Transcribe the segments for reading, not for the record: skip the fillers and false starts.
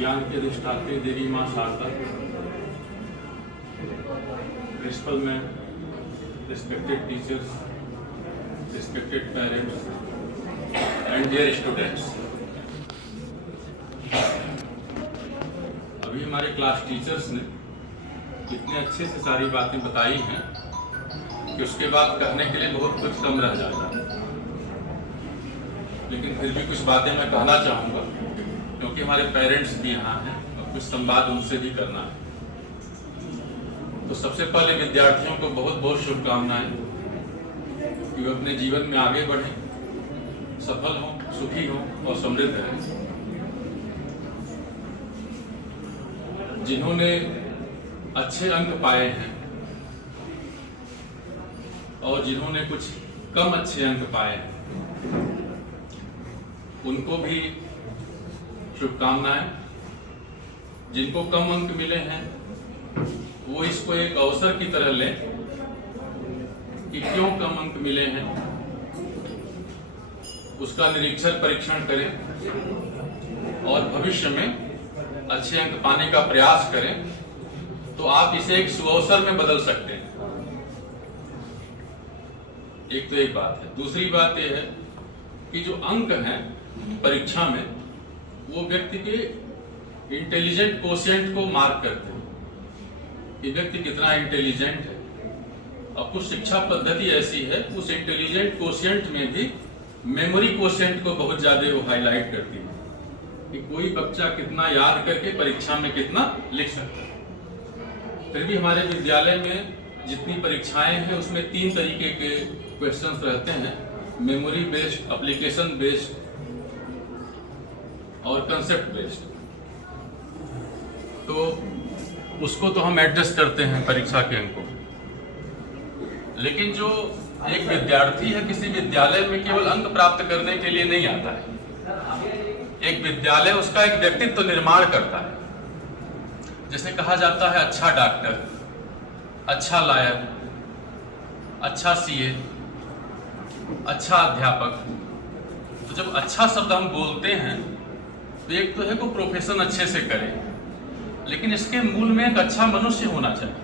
ज्ञान के अधिष्ठात्री देवी माँ Sharda, principal ma'am, respected teachers, respected parents and dear students. अभी हमारे क्लास टीचर्स ने इतने अच्छे से सारी बातें बताई हैं कि उसके बाद कहने के लिए बहुत कुछ कम रह जाता है, लेकिन फिर भी कुछ बातें मैं कहना चाहूँगा क्योंकि हमारे पेरेंट्स भी यहाँ हैं और कुछ संवाद उनसे भी करना है। तो सबसे पहले विद्यार्थियों को बहुत बहुत शुभकामनाएं कि वे अपने जीवन में आगे बढ़ें, सफल हों, सुखी हों और समृद्ध रहें। जिन्होंने अच्छे अंक पाए हैं और जिन्होंने कुछ कम अच्छे अंक पाए हैं उनको भी शुभकामनाएं। जिनको कम अंक मिले हैं वो इसको एक अवसर की तरह लें कि क्यों कम अंक मिले हैं, उसका निरीक्षण परीक्षण करें और भविष्य में अच्छे अंक पाने का प्रयास करें, तो आप इसे एक सुअवसर में बदल सकते हैं। एक तो एक बात है। दूसरी बात यह है कि जो अंक हैं परीक्षा में वो व्यक्ति के इंटेलिजेंट कोशिएंट को मार्क करते हैं कि व्यक्ति कितना इंटेलिजेंट है। अब कुछ शिक्षा पद्धति ऐसी है उस इंटेलिजेंट कोशिएंट में भी मेमोरी कोशिएंट को बहुत ज्यादा वो हाईलाइट करती है कि कोई बच्चा कितना याद करके परीक्षा में कितना लिख सकता है। फिर भी हमारे विद्यालय में जितनी परीक्षाएं हैं उसमें 3 तरीके के क्वेश्चंस रहते हैं, मेमोरी बेस्ड, एप्लीकेशन बेस्ड और कंसेप्ट बेस्ड। तो उसको तो हम एडजस्ट करते हैं परीक्षा के अंकों। लेकिन जो एक विद्यार्थी है किसी विद्यालय में केवल अंक प्राप्त करने के लिए नहीं आता है। एक विद्यालय उसका एक व्यक्तित्व निर्माण करता है। जैसे कहा जाता है अच्छा डॉक्टर, अच्छा लॉयर, अच्छा सीए, अच्छा अध्यापक। तो जब अच्छा शब्द हम बोलते हैं तो एक तो है को प्रोफेशन अच्छे से करें, लेकिन इसके मूल में एक अच्छा मनुष्य होना चाहिए।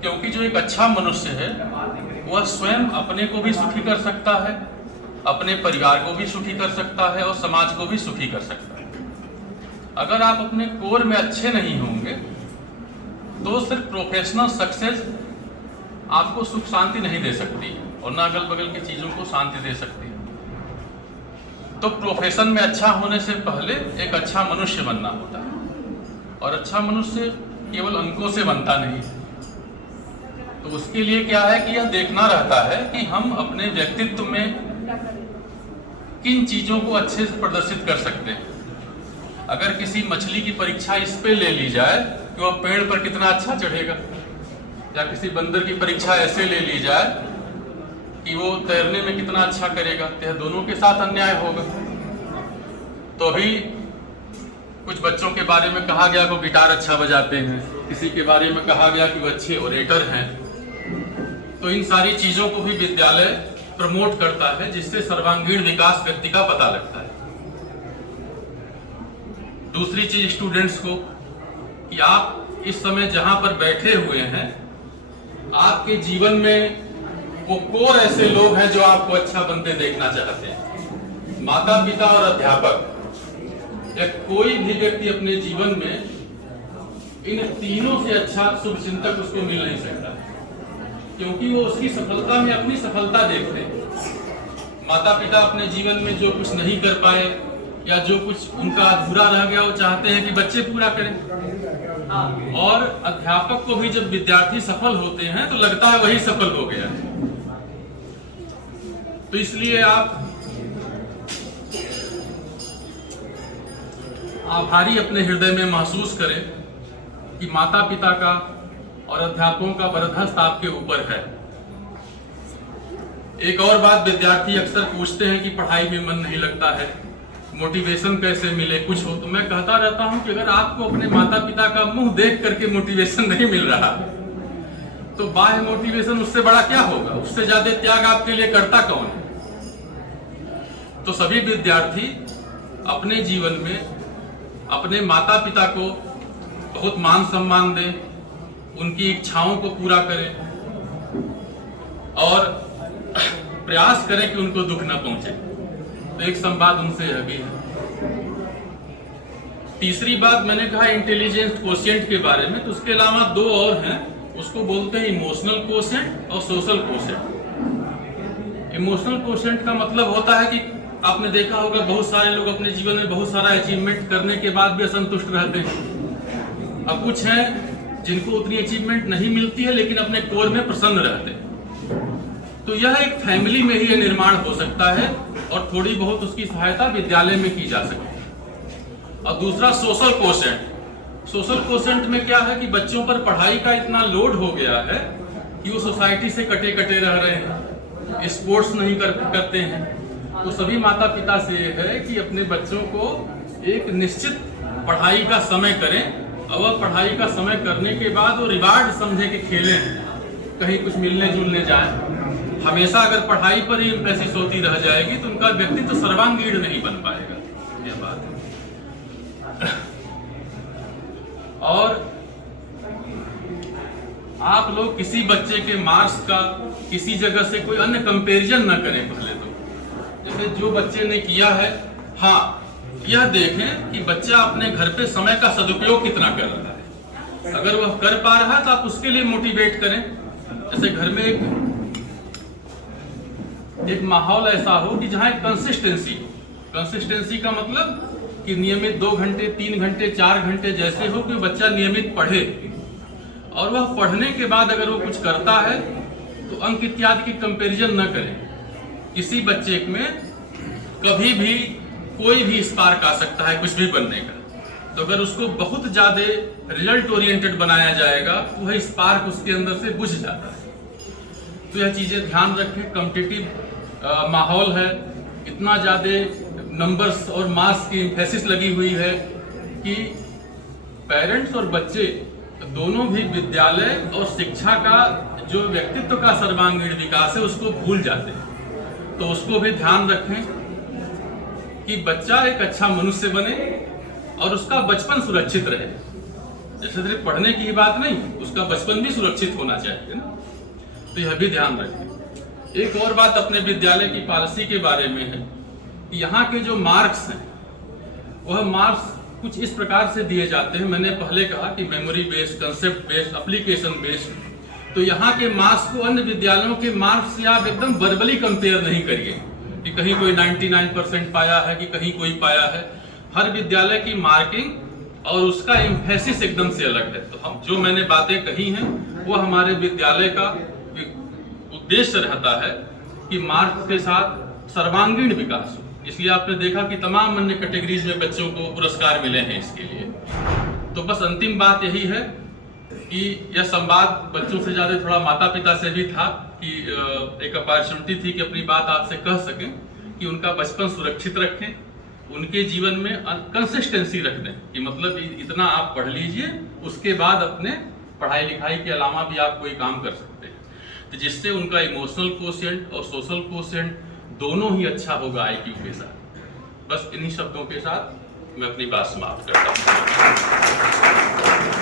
क्योंकि जो एक अच्छा मनुष्य है वह स्वयं अपने को भी सुखी कर सकता है, अपने परिवार को भी सुखी कर सकता है और समाज को भी सुखी कर सकता है। अगर आप अपने कोर में अच्छे नहीं होंगे तो सिर्फ प्रोफेशनल सक्सेस आपको सुख शांति नहीं दे सकती और ना अगल बगल की चीजों को शांति दे सकती है। तो प्रोफेशन में अच्छा होने से पहले एक अच्छा मनुष्य बनना होता है, और अच्छा मनुष्य केवल अंकों से बनता नहीं। तो उसके लिए क्या है कि यह देखना रहता है कि हम अपने व्यक्तित्व में किन चीजों को अच्छे से प्रदर्शित कर सकते हैं। अगर किसी मछली की परीक्षा इस पे ले ली जाए कि वह पेड़ पर कितना अच्छा चढ़ेगा, या किसी बंदर की परीक्षा ऐसे ले ली जाए कि वो तैरने में कितना अच्छा करेगा, तो दोनों के साथ अन्याय होगा। तो अभी कुछ बच्चों के बारे में कहा गया कि वो गिटार अच्छा बजाते हैं, किसी के बारे में कहा गया कि वो अच्छे ओरेटर हैं। तो इन सारी चीजों को भी विद्यालय प्रमोट करता है, जिससे सर्वांगीण विकास व्यक्ति का पता लगता है। दूसरी चीज स्टूडेंट्स को कि आप इस समय जहां पर बैठे हुए हैं, आपके जीवन में वो कोर ऐसे लोग हैं जो आपको अच्छा बनते देखना चाहते हैं। माता पिता और अध्यापक या कोई भी व्यक्ति अपने जीवन में इन तीनों से अच्छा शुभचिंतक उसको मिल नहीं सकता, क्योंकि वो उसकी सफलता में अपनी सफलता देखते हैं। माता पिता अपने जीवन में जो कुछ नहीं कर पाए या जो कुछ उनका अधूरा रह गया वो चाहते हैं कि बच्चे पूरा करें। और अध्यापक को भी जब विद्यार्थी सफल होते हैं तो लगता है वही सफल हो गया है। तो इसलिए आप आभारी अपने हृदय में महसूस करें कि माता पिता का और अध्यापकों का वरदहस्त आपके ऊपर है। एक और बात विद्यार्थी अक्सर पूछते हैं कि पढ़ाई में मन नहीं लगता है, मोटिवेशन कैसे मिले, कुछ हो। तो मैं कहता रहता हूं कि अगर आपको अपने माता पिता का मुंह देख करके मोटिवेशन नहीं मिल रहा तो बाह्य मोटिवेशन उससे बड़ा क्या होगा, उससे ज्यादा त्याग आपके लिए करता कौन है। तो सभी विद्यार्थी अपने जीवन में अपने माता पिता को बहुत मान सम्मान दें, उनकी इच्छाओं को पूरा करें और प्रयास करें कि उनको दुख न पहुंचे। तो एक संवाद उनसे यह भी है। तीसरी बात मैंने कहा इंटेलिजेंस कोशिएंट के बारे में, तो उसके अलावा दो और हैं, उसको बोलते हैं इमोशनल कोशिएंट और सोशल कोशिएंट। इमोशनल कोशिएंट का मतलब होता है कि आपने देखा होगा बहुत सारे लोग अपने जीवन में बहुत सारा अचीवमेंट करने के बाद भी असंतुष्ट रहते हैं। अब कुछ हैं जिनको उतनी अचीवमेंट नहीं मिलती है लेकिन अपने कोर में प्रसन्न रहते हैं। तो यह एक फैमिली में ही निर्माण हो सकता है और थोड़ी बहुत उसकी सहायता विद्यालय में की जा सकती है। और दूसरा सोशल कोशेंट। सोशल कोशेंट में क्या है कि बच्चों पर पढ़ाई का इतना लोड हो गया है कि वो सोसाइटी से कटे कटे रह रहे हैं, स्पोर्ट्स नहीं करते हैं। तो सभी माता पिता से ये है कि अपने बच्चों को एक निश्चित पढ़ाई का समय करें और वह पढ़ाई का समय करने के बाद वो रिवार्ड समझे कि खेलें, कहीं कुछ मिलने जुलने जाए। हमेशा अगर पढ़ाई पर ही एम्फेसिस होती रह जाएगी तो उनका व्यक्तित्व तो सर्वांगीण नहीं बन पाएगा, यह बात है। और आप लोग किसी बच्चे के मार्क्स का किसी जगह से कोई अन्य कंपैरिजन न करें। पहले तो जैसे जो बच्चे ने किया है, हाँ यह देखें कि बच्चा अपने घर पे समय का सदुपयोग कितना कर रहा है। अगर वह कर पा रहा है तो आप उसके लिए मोटिवेट करें। जैसे घर में एक माहौल ऐसा हो कि जहां एक कंसिस्टेंसी हो। कंसिस्टेंसी का मतलब कि नियमित 2 घंटे 3 घंटे 4 घंटे जैसे हो कि बच्चा नियमित पढ़े, और वह पढ़ने के बाद अगर वो कुछ करता है तो अंक इत्यादि की कंपैरिजन न करें। किसी बच्चे में कभी भी कोई भी स्पार्क आ सकता है कुछ भी बनने का, तो अगर उसको बहुत ज्यादा रिजल्ट ओरिएंटेड बनाया जाएगा तो वह स्पार्क उसके अंदर से बुझ जाता है। तो यह चीजें ध्यान रखें। कॉम्पिटिटिव माहौल है, इतना ज्यादा नंबर्स और मार्क्स की एम्फेसिस लगी हुई है कि पेरेंट्स और बच्चे दोनों भी विद्यालय और शिक्षा का जो व्यक्तित्व का सर्वांगीण विकास है उसको भूल जाते हैं। तो उसको भी ध्यान रखें कि बच्चा एक अच्छा मनुष्य बने और उसका बचपन सुरक्षित रहे। जैसे सिर्फ पढ़ने की ही बात नहीं, उसका बचपन भी सुरक्षित होना चाहिए ना, तो यह भी ध्यान रखें। एक और बात अपने विद्यालय की पॉलिसी के बारे में है कि यहाँ के जो मार्क्स हैं वह मार्क्स कुछ इस प्रकार से दिए जाते हैं। मैंने पहले कहा कि memory based, concept based, application based. तो यहाँ के मार्क्स को अन्य विद्यालयों के मार्क्स से आप एकदम वर्बली कंपेयर नहीं करिए कि कहीं कोई 99% पाया है कि कहीं कोई पाया है। हर विद्यालय की मार्किंग और उसका एम्फेसिस एकदम से अलग है। तो हम जो मैंने बातें कही हैं वो हमारे विद्यालय का उद्देश्य रहता है कि मार्क्स के साथ सर्वांगीण विकास हो। इसलिए आपने देखा कि तमाम अन्य कैटेगरीज में बच्चों को पुरस्कार मिले हैं इसके लिए। तो बस अंतिम बात यही है कि यह संवाद बच्चों से ज्यादा थोड़ा माता पिता से भी था कि एक अपॉर्चुनिटी थी कि अपनी बात आपसे कह सकें कि उनका बचपन सुरक्षित रखें, उनके जीवन में कंसिस्टेंसी रख दें कि मतलब इतना आप पढ़ लीजिए, उसके बाद अपने पढ़ाई लिखाई के अलावा भी आप कोई काम कर सकते हैं, तो जिससे उनका इमोशनल कोशिएंट और सोशल कोशिएंट दोनों ही अच्छा होगा IQ के साथ। बस इन्हीं शब्दों के साथ मैं अपनी बात समाप्त करता हूँ।